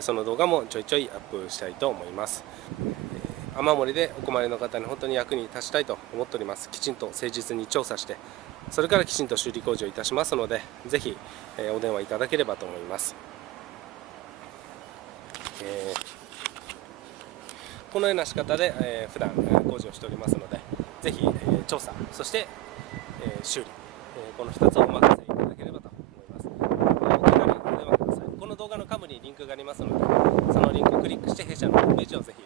その動画もちょいちょいアップしたいと思います。雨漏りでお困りの方に本当に役に立ちたいと思っております。きちんと誠実に調査して、それからきちんと修理工事をいたしますので、ぜひお電話いただければと思います。このような仕方で普段工事をしておりますので、ぜひ調査、そして修理、この2つをお任せいただければと思います。お気軽にお電話ください。この動画の下部にリンクがありますので、そのリンクをクリックして弊社のホームページをぜひ